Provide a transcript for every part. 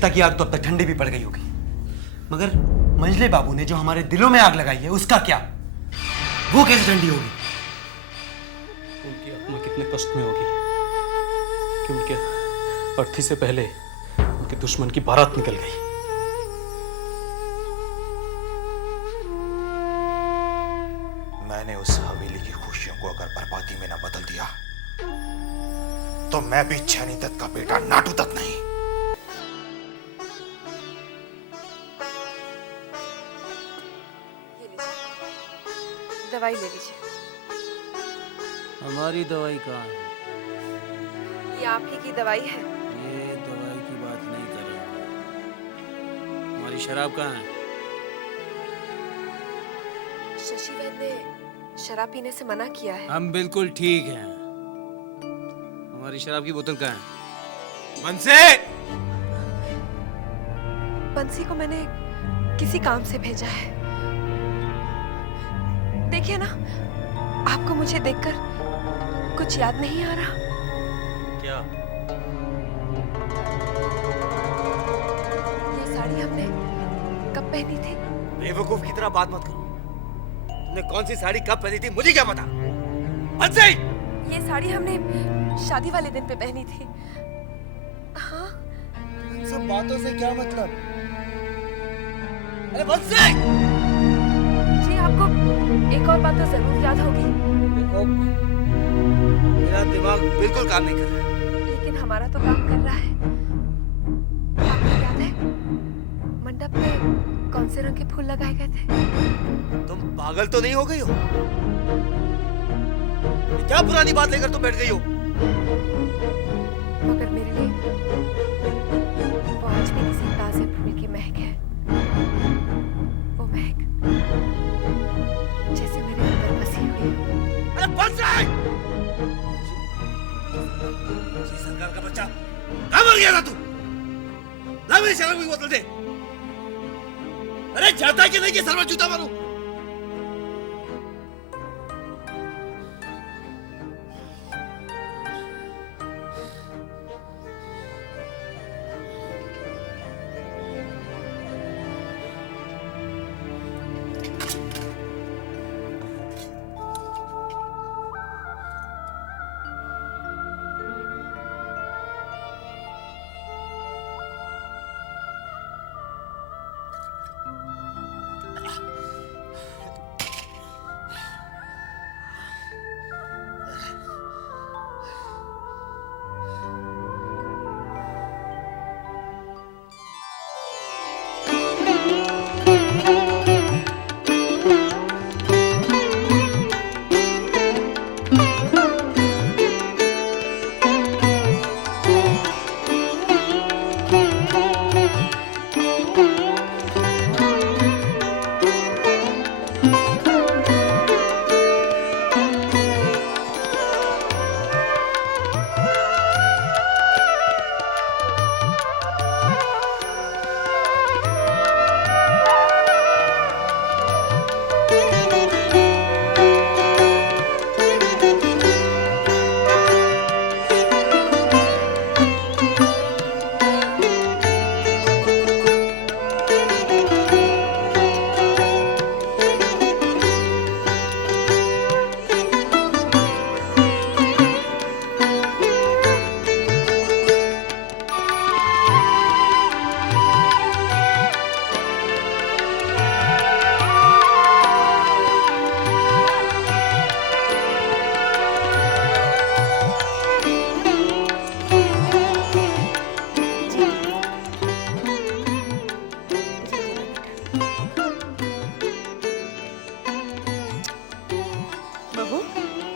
चिता की आग तो अब तक ठंडी भी पड़ गई होगी, मगर मंजले बाबू ने जो हमारे दिलों में आग लगाई है उसका क्या? वो कैसे ठंडी होगी? उनकी आत्मा कितने कष्ट में होगी कि उनके अर्थी से पहले उनके दुश्मन की बारात निकल गई। मैंने उस हवेली की खुशियों को अगर बर्बादी में न बदल दिया तो मैं भी छेनी दत्त का बेटा नाटू दत्त नहीं। दवाई ले लीजिए। हमारी दवाई कहाँ है? ये आप ही की दवाई है। ये दवाई की बात नहीं कर रहा। हमारी शराब कहाँ है? शशि वैद्य ने शराब पीने से मना किया है। हम बिल्कुल ठीक हैं। हमारी शराब की बोतल कहाँ है? मनसे! बंसी को मैंने किसी काम से भेजा है। देखिए ना, आपको मुझे देखकर कुछ याद नहीं आ रहा? क्या? ये साड़ी हमने कब पहनी थी? बेवकूफ की तरह बात मत करो। तुमने कौन सी साड़ी कब पहनी थी मुझे क्या पता? बंसी! ये साड़ी हमने शादी वाले दिन पे पहनी थी। हाँ। इन सब बातों से क्या मतलब? अरे बंसी! जी, आपको एक और बात तो जरूर याद होगी। देखो, मेरा दिमाग बिल्कुल काम नहीं कर रहा है। लेकिन हमारा तो काम कर रहा है। आपको याद है मंडप में कौन से रंग के फूल लगाए गए थे? तुम पागल तो नहीं हो गई हो? ये क्या पुरानी बात लेकर तुम बैठ गई हो? मगर मेरे लिए वो आज भी किसी ताजे फूल की महक है। वो महक जैसे मेरे अंदर बसी हुई हो। अरे बंसी! जी सरकार का बच्चा कहाँ मर गया था तू? ला मेरी शराब की बोतल दे। अरे जाता कि नहीं कि सर में जूता मारूं?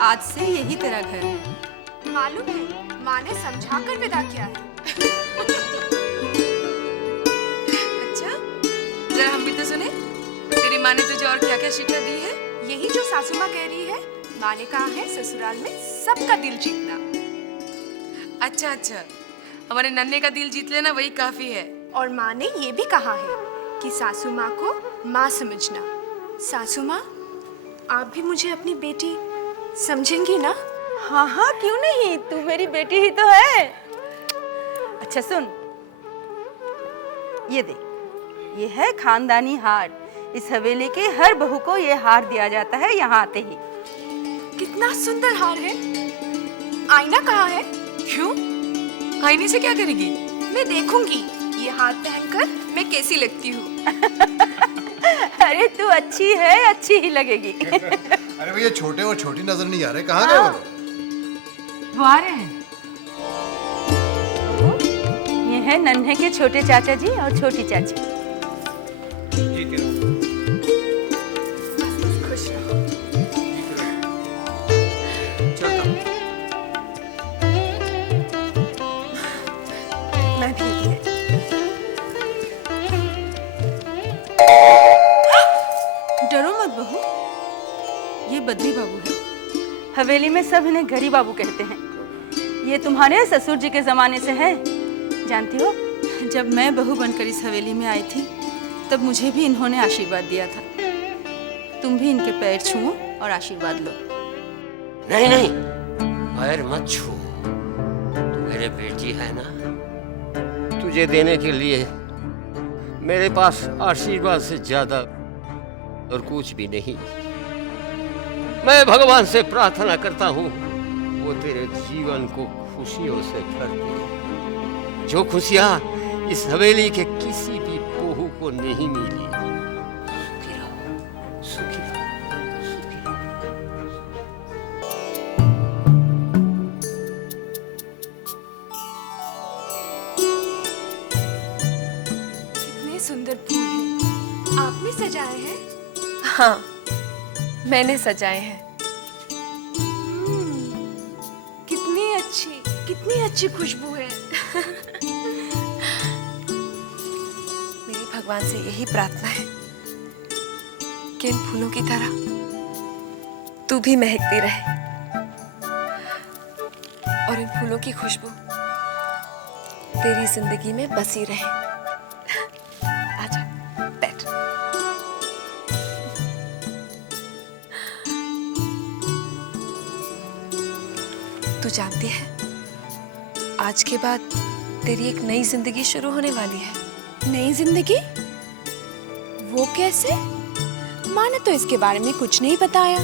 आज से यही तेरा घर है। मालूम है, माँ ने समझा कर विदा किया है। अच्छा, जरा हम भी तो सुने, तेरी माँ ने तुझे और क्या क्या शिक्षा दी है? यही जो सासू माँ कह रही है। माँ ने कहा है ससुराल में सबका दिल जीतना। अच्छा अच्छा, हमारे नन्हे का दिल जीत लेना वही काफी है। और माँ ने ये भी कहा है कि सासू माँ को माँ समझना। सासू माँ, आप भी मुझे अपनी बेटी समझेंगी ना? हाँ हाँ, क्यों नहीं, तू मेरी बेटी ही तो है। अच्छा सुन, ये देख, ये है खानदानी हार। इस हवेली के हर बहू को ये हार दिया जाता है यहाँ आते ही। कितना सुंदर हार है। आईना कहाँ है? क्यों? आईने से क्या करेगी? मैं देखूंगी ये हार पहनकर मैं कैसी लगती हूँ। अरे तू अच्छी है, अच्छी ही लगेगी। अरे भैया छोटे और छोटी नजर नहीं आ रहे, कहाँ गए वो लोग? वो आ रहे हैं। ये है नन्हे के छोटे चाचा जी और छोटी चाची। खुश रहो। मैं भी ये डरो मत बहू, ये बद्री बाबू है। हवेली में सब इन्हें घड़ी बाबू कहते हैं। ये तुम्हारे ससुर जी के जमाने से है, जानती हो? जब मैं बहू बनकर इस हवेली में आई थी तब मुझे भी इन्होंने आशीर्वाद दिया था। तुम भी इनके पैर छुओ और आशीर्वाद लो। नहीं नहीं, पैर मत छू। तू मेरे बेटी है ना, तुझे देने के लिए मेरे पास आशीर्वाद से ज्यादा और कुछ भी नहीं। मैं भगवान से प्रार्थना करता हूँ वो तेरे जीवन को खुशियों से भर दे, जो खुशियाँ इस हवेली के किसी भी बहू को नहीं मिली। सुखी रहो, सुखी रहो, सुखी रहो। कितने सुंदर फूल हैं। आपने सजाए हैं? हाँ, मैंने सजाए हैं। कितनी अच्छी खुशबू है। मेरी भगवान से यही प्रार्थना है कि इन फूलों की तरह तू भी महकती रहे और इन फूलों की खुशबू तेरी जिंदगी में बसी रहे। आजा, बैठ। तू जानती है, आज के बाद तेरी एक नई जिंदगी शुरू होने वाली है। नई जिंदगी? वो कैसे? माँ ने तो इसके बारे में कुछ नहीं बताया।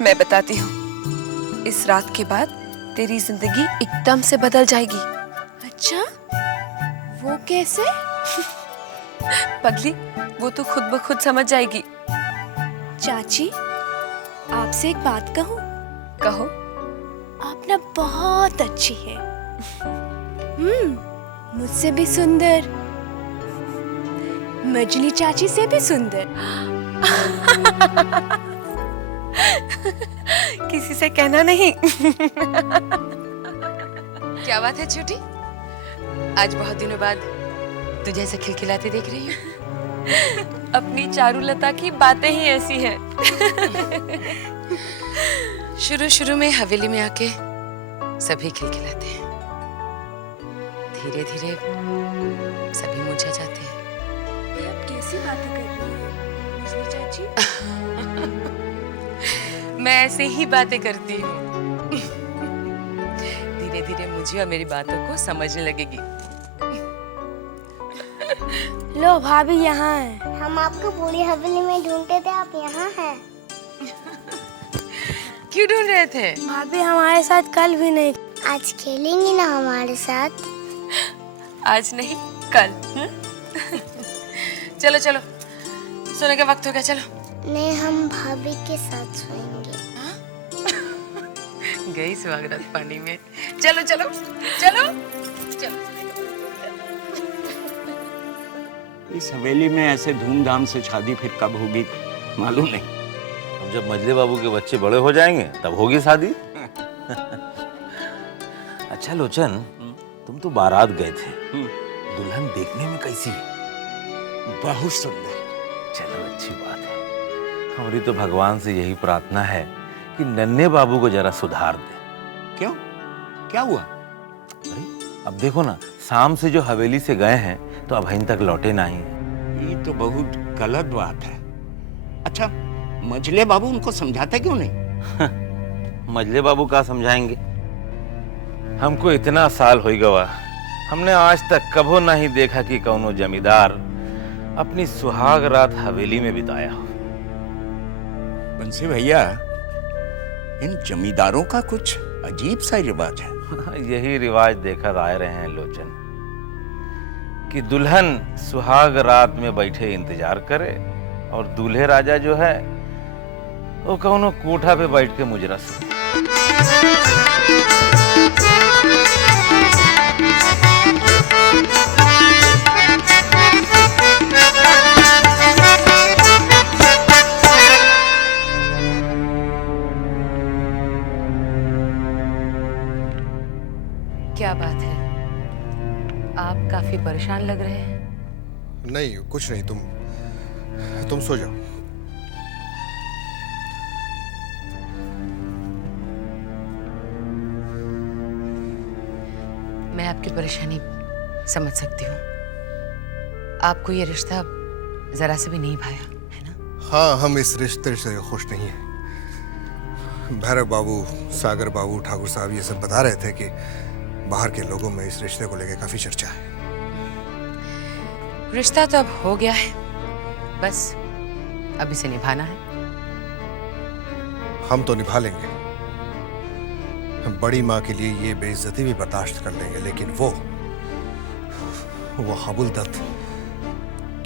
मैं बताती हूँ। इस रात के बाद तेरी जिंदगी एकदम से बदल जाएगी। अच्छा, वो कैसे? पगली, वो तो खुद ब खुद समझ जाएगी। चाची, आपसे एक बात कहूँ? कहो। आप ना बहुत अच्छी है। मुझसे भी सुंदर, मजली चाची से भी सुंदर। किसी से कहना नहीं। क्या बात है छोटी? आज बहुत दिनों बाद तुझे ऐसे खिलखिलाते देख रही हूँ। अपनी चारुलता की बातें ही ऐसी हैं। शुरू शुरू में हवेली में आके सभी खिलखिलाते हैं, धीरे धीरे सभी मुरझा जाते हैं। ये आप कैसी बातें कर रही हैं, मजली चाची? मैं ऐसे ही बातें करती हूँ। धीरे धीरे मुझे और मेरी बातों को समझने लगेगी। लो भाभी यहाँ है। हम आपको पूरी हवेली में ढूंढते थे, आप यहाँ हैं। क्यों ढूंढ रहे थे? भाभी हमारे साथ कल भी नहीं। आज खेलेंगी ना हमारे साथ? आज नहीं, कल। चलो चलो, सोने का वक्त हो गया, चलो। नहीं, हम भाभी के साथ सोएंगे। गई सुहागरात पानी में। चलो चलो चलो चलो। इस हवेली में ऐसे धूमधाम से शादी फिर कब होगी मालूम नहीं। अब जब मजले बाबू के बच्चे बड़े हो जाएंगे तब होगी शादी। अच्छा लोचन, तुम तो बारात गए थे, दुल्हन देखने में कैसी है? बहुत सुंदर। चलो अच्छी बात है। हमारी तो भगवान से यही प्रार्थना है कि नन्हे बाबू को जरा सुधार दे। क्यों, क्या हुआ? अरे अब देखो ना, शाम से जो हवेली से गए हैं तो अब अभी तक लौटे नहीं। ये तो बहुत गलत बात है। अच्छा, मजले बाबू उनको समझाते क्यों नहीं? मजले बाबू का समझाएंगे? हमको इतना साल हो गवा, हमने आज तक कभो नहीं देखा कि कौनो जमींदार अपनी सुहाग रात हवेली में बिताया हो। बंसी भैया, इन जमींदारों का कुछ अजीब सा रिवाज है। यही रिवाज देखकर आए रहे हैं लोचन कि दुल्हन सुहाग रात में बैठे इंतजार करे और दूल्हे राजा जो है वो कौनो कोठा पे बैठ के मुजरा सुने। क्या बात है, आप काफी परेशान लग रहे हैं। नहीं कुछ नहीं, तुम सो जाओ। मैं आपकी परेशानी समझ सकती हूँ। आपको ये रिश्ता जरा से भी नहीं भाया, है ना? हाँ, हम इस रिश्ते से खुश नहीं हैं। भैरव बाबू, सागर बाबू, ठाकुर साहब ये सब बता रहे थे कि बाहर के लोगों में इस रिश्ते को लेकर काफी चर्चा है। रिश्ता तो अब हो गया है, बस अब इसे निभाना है। हम तो निभा लेंगे, बड़ी माँ के लिए ये बेइज्जती भी बर्दाश्त कर लेंगे, लेकिन वो हबुल दत्त,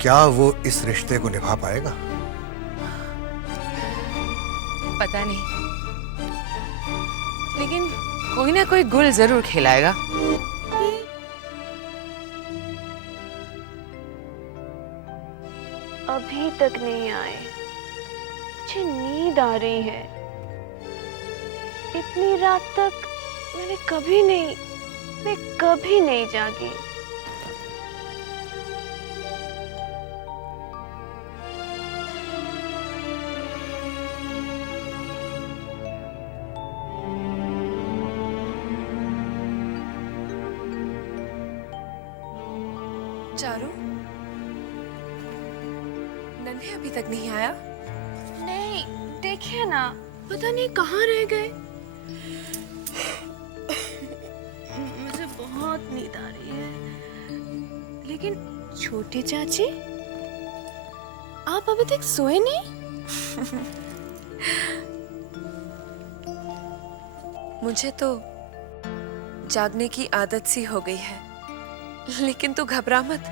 क्या वो इस रिश्ते को निभा पाएगा? पता नहीं, लेकिन कोई ना कोई गुल जरूर खिलाएगा। अभी तक नहीं आए, मुझे नींद आ रही है। इतनी रात तक मैं कभी नहीं जागी। चारू, नन्हे अभी तक नहीं आया? नहीं, देखिए ना, पता नहीं कहाँ रह गए। मुझे बहुत नींद आ रही है। लेकिन छोटी चाची, आप अभी तक सोए नहीं? मुझे तो जागने की आदत सी हो गई है, लेकिन तू घबरा मत,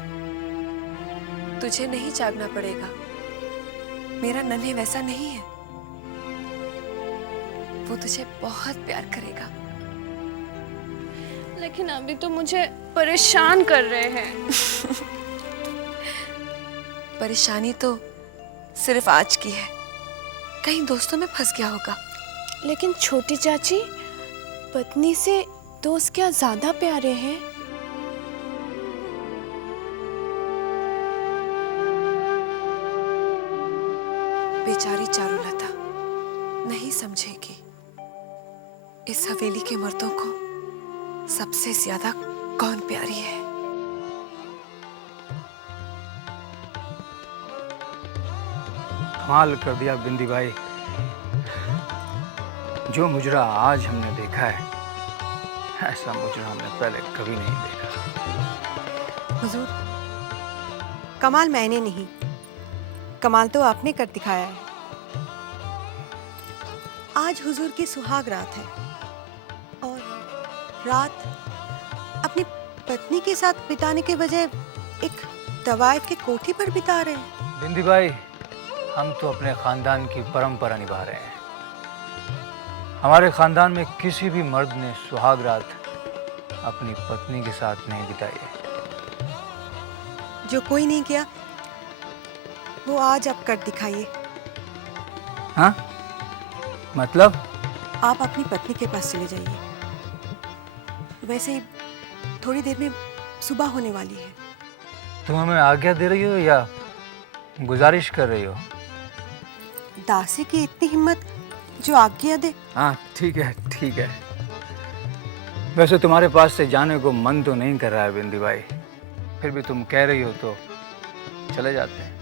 तुझे नहीं जागना पड़ेगा। मेरा नन्हे वैसा नहीं है, वो तुझे बहुत प्यार करेगा। लेकिन अभी तो मुझे परेशान कर रहे हैं। परेशानी तो सिर्फ आज की है, कहीं दोस्तों में फंस गया होगा। लेकिन छोटी चाची, पत्नी से दोस्त क्या ज्यादा प्यारे हैं? बेचारी चारुलता नहीं समझेगी, इस हवेली के मर्दों को सबसे ज्यादा कौन प्यारी है। कमाल कर दिया बिंदी भाई, जो मुजरा आज हमने देखा है, ऐसा मुजरा हमने पहले कभी नहीं देखा। हुजूर, कमाल मैंने नहीं, कमाल तो आपने कर दिखाया है। आज हुजूर की सुहाग रात है और रात अपनी पत्नी के साथ बिताने के बजाय एक तवायफ की कोठी पर बिता रहे हैं। बिंदी भाई, हम तो अपने खानदान की परंपरा निभा रहे हैं। हमारे खानदान में किसी भी मर्द ने सुहाग रात अपनी पत्नी के साथ नहीं बिताई है। जो कोई नहीं किया वो आज आप कर दिखाइए। हाँ? मतलब? आप अपनी पत्नी के पास चले जाइए, वैसे ही थोड़ी देर में सुबह होने वाली है। तुम हमें आज्ञा दे रही हो या गुजारिश कर रही हो? दासी की इतनी हिम्मत जो आज्ञा दे। हाँ ठीक है, ठीक है। वैसे तुम्हारे पास से जाने को मन तो नहीं कर रहा है बिंदी भाई, फिर भी तुम कह रही हो तो चले जाते हैं।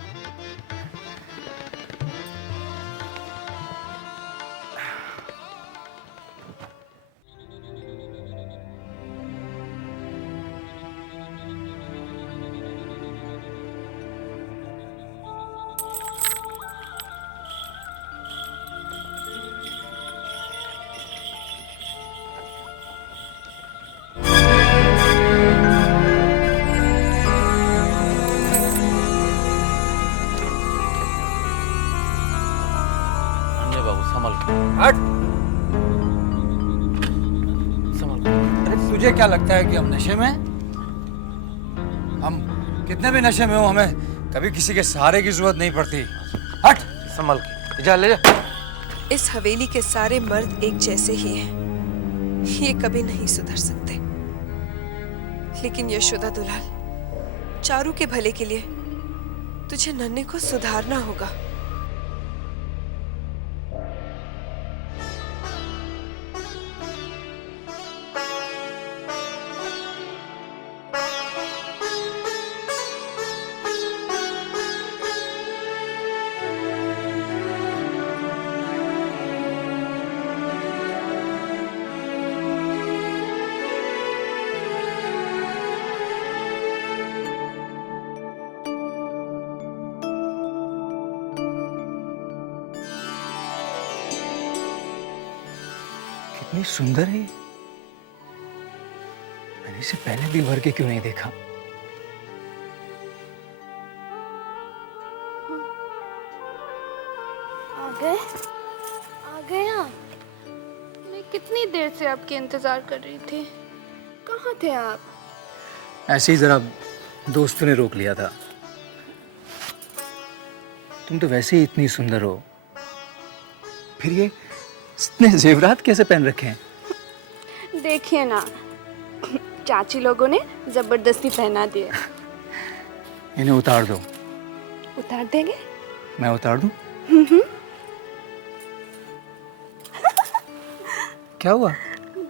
बाबू संभल के। हट। संभल के। अरे तुझे क्या लगता है कि हम नशे में हैं? हम कितने भी नशे में हो, हमें कभी किसी के सहारे की जरूरत नहीं पड़ती। हट। संभल के जा, ले जा। इस हवेली के सारे मर्द एक जैसे ही हैं। ये कभी नहीं सुधर सकते। लेकिन यशोदा दुलाल, चारू के भले के लिए तुझे नन्हे को सुधारना होगा। कितनी सुंदर है ये। मैंने इसे पहले दिल भर के क्यों नहीं देखा? आ गए आप। मैं कितनी देर से आपके इंतजार कर रही थी। कहाँ थे आप? ऐसे ही जरा दोस्तों ने रोक लिया था। तुम तो वैसे ही इतनी सुंदर हो, फिर ये इतने जेवरात कैसे पहन रखे हैं? देखिए ना, चाची लोगों ने जबरदस्ती पहना दिए। इन्हें उतार दो। उतार देंगे? मैं उतार दूं? क्या हुआ?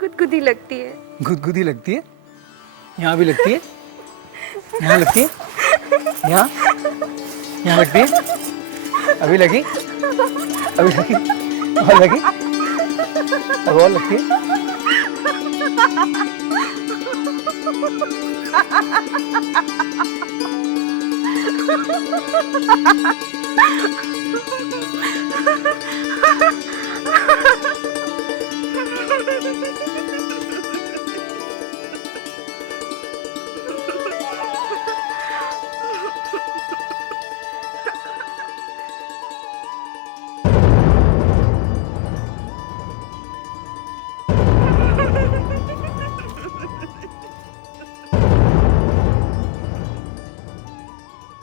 गुदगुदी लगती है। गुदगुदी लगती है? यहाँ भी लगती है? यहाँ लगती है? यहाँ यहाँ लगती है? अभी लगी? अभी लगी? और लगी? अब और लगती है?